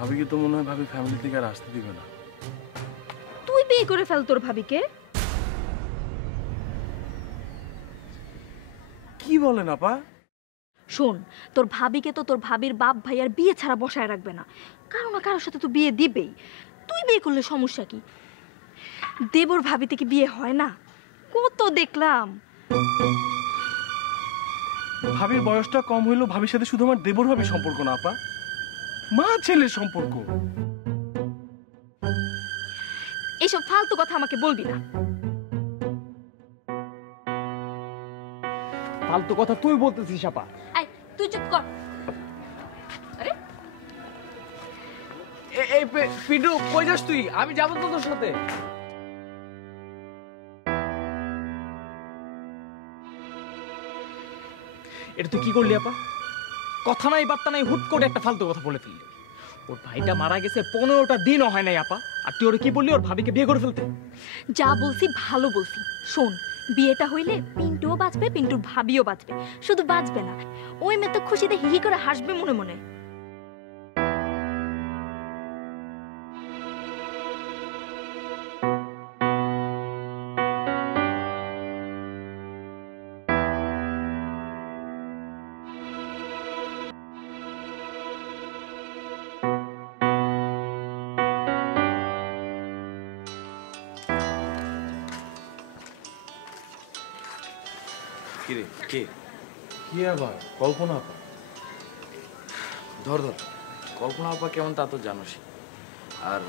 ভাবিকে তো মনে হয় ভাবি ফ্যামিলি থেকে আর আসতে দিবে না। তুই বিয়ে করে ফেল তোর ভাবিকে। কি বলেন আপা? শোন, তোর ভাবিকে তো তোর ভাবির বাপ ভাই আর বিয়ে ছাড়া বসায় রাখবে না, কারো না কারোর সাথে তো বিয়ে দিবেই। তুই বিয়ে করলে সমস্যা কি? দেবর ভাবি থেকে বিয়ে হয় না? কত দেখলাম। ভাবির বয়সটা কম হইলো, ভাবির সাথে শুধু আমার দেবর ভাবির সম্পর্ক না আপা, মা ছেলের সম্পর্ক। এসব ফালতু কথা আমাকে বলবি না। ফালতু কথা তুই বলতেছিস আপা। আই তুই চুপ কর। আরে এই পিডু কই যাস তুই? আমি যাব তো তোর সাথে। এটা তুই কি করলি আপা? কথা নাই বার্তা নাই, হুট করে একটা ফালতু কথা বলে ফেললি। ওর ভাইটা মারা গেছে 15টা দিনও হয় নাই আপা, আর তুই ওরে কি বললি ওর ভাবিকে বিয়ে করে ফেলতে? যা বলছি ভালো বলছি। শোন, বিয়েটা হইলে পিন্টুও বাঁচবে, পিন্টুর ভাবিও বাঁচবে। শুধু বাঁচবে না, ওই মেয়ে তো খুশিতে হি হি করে হাসবে মনে মনে। কিরে কে? কি আবার? কল্পনা আপা। ধর ধর, কল্পনা আপা কেমন তা তো জানোস। আর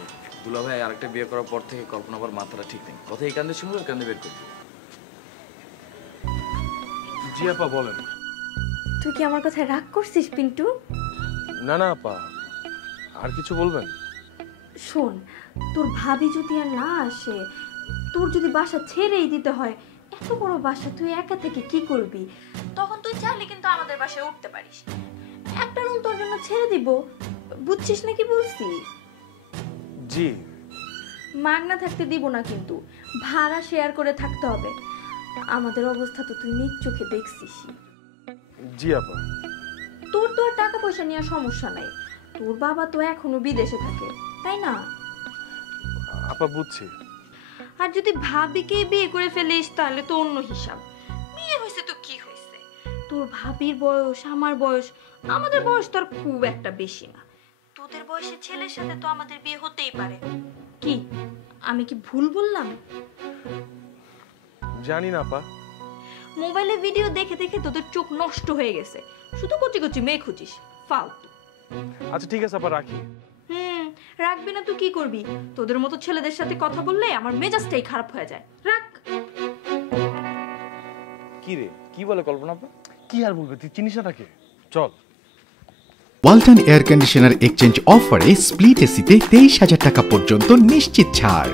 দুলা ভাই আরেকটা বিয়ে করার পর থেকে কল্পনা আবার মাথাটা ঠিক নেই, কথা এই কান্দে শুনবো, কান্দে বের করবি। জি আপা বলেন। তুই কি আমার কথায় রাগ করছিস পিন্টু? না না আপা, আর কিছু বলবেন? শোন, তোর ভাবি যদি আর না আসে, তোর যদি বাসা ছেড়েই দিতে হয়, এত বড় বাসা তুই একা থেকে কি করবি? তখন তুই চাইলে কিন্তু আমাদের বাসায় উঠতে পারিস। একটা রুম তোর জন্য ছেড়ে দিব, বুঝছিস নাকি বলছি? জি। মাগনা থাকতে দিব না, কিন্তু ভাড়া শেয়ার করে থাকতে হবে। আমাদের অবস্থা তো তুই নিজ চোখে দেখছিস। জি আপা। তোর তো আর টাকা পয়সা নিয়ে সমস্যা নাই, তোর বাবা তো এখনো বিদেশে থাকে, তাই না? আপা বুঝছি। আর যদি ভাবিকে বিয়ে করে ফেলিস তাহলে তো অন্য হিসাব। বিয়ে হয়েছে তো কি হয়েছে, তোর ভাবির বয়স আমার বয়স, আমাদের বয়স তো আর খুব একটা বেশি না। তোদের বয়সের ছেলের সাথে তো আমাদের বিয়ে হতেই পারে। কি আমি কি ভুল বললাম? জানি না আপা। মোবাইলে ভিডিও দেখে দেখে তোদের চোখ নষ্ট হয়ে গেছে, শুধু কচি কচি মেয়ে খুঁজিস, ফালতু। আচ্ছা ঠিক আছে আপা, রাখি। রাখবি না তুই কি করবি? তোদের মতো ছেলেদের সাথে কথা বললে আমার মেজাজটাই খারাপ হয়ে যায়। রাখ। কি রে, কি বলে কল্পনা আপা? কি আর বলবে, তুই চিনিস না তাকে, চল। ওয়ালটন এয়ার কন্ডিশনার এক্সচেঞ্জ অফারে স্প্লিট এসিতে 23,000 টাকা পর্যন্ত নিশ্চিত ছাড়।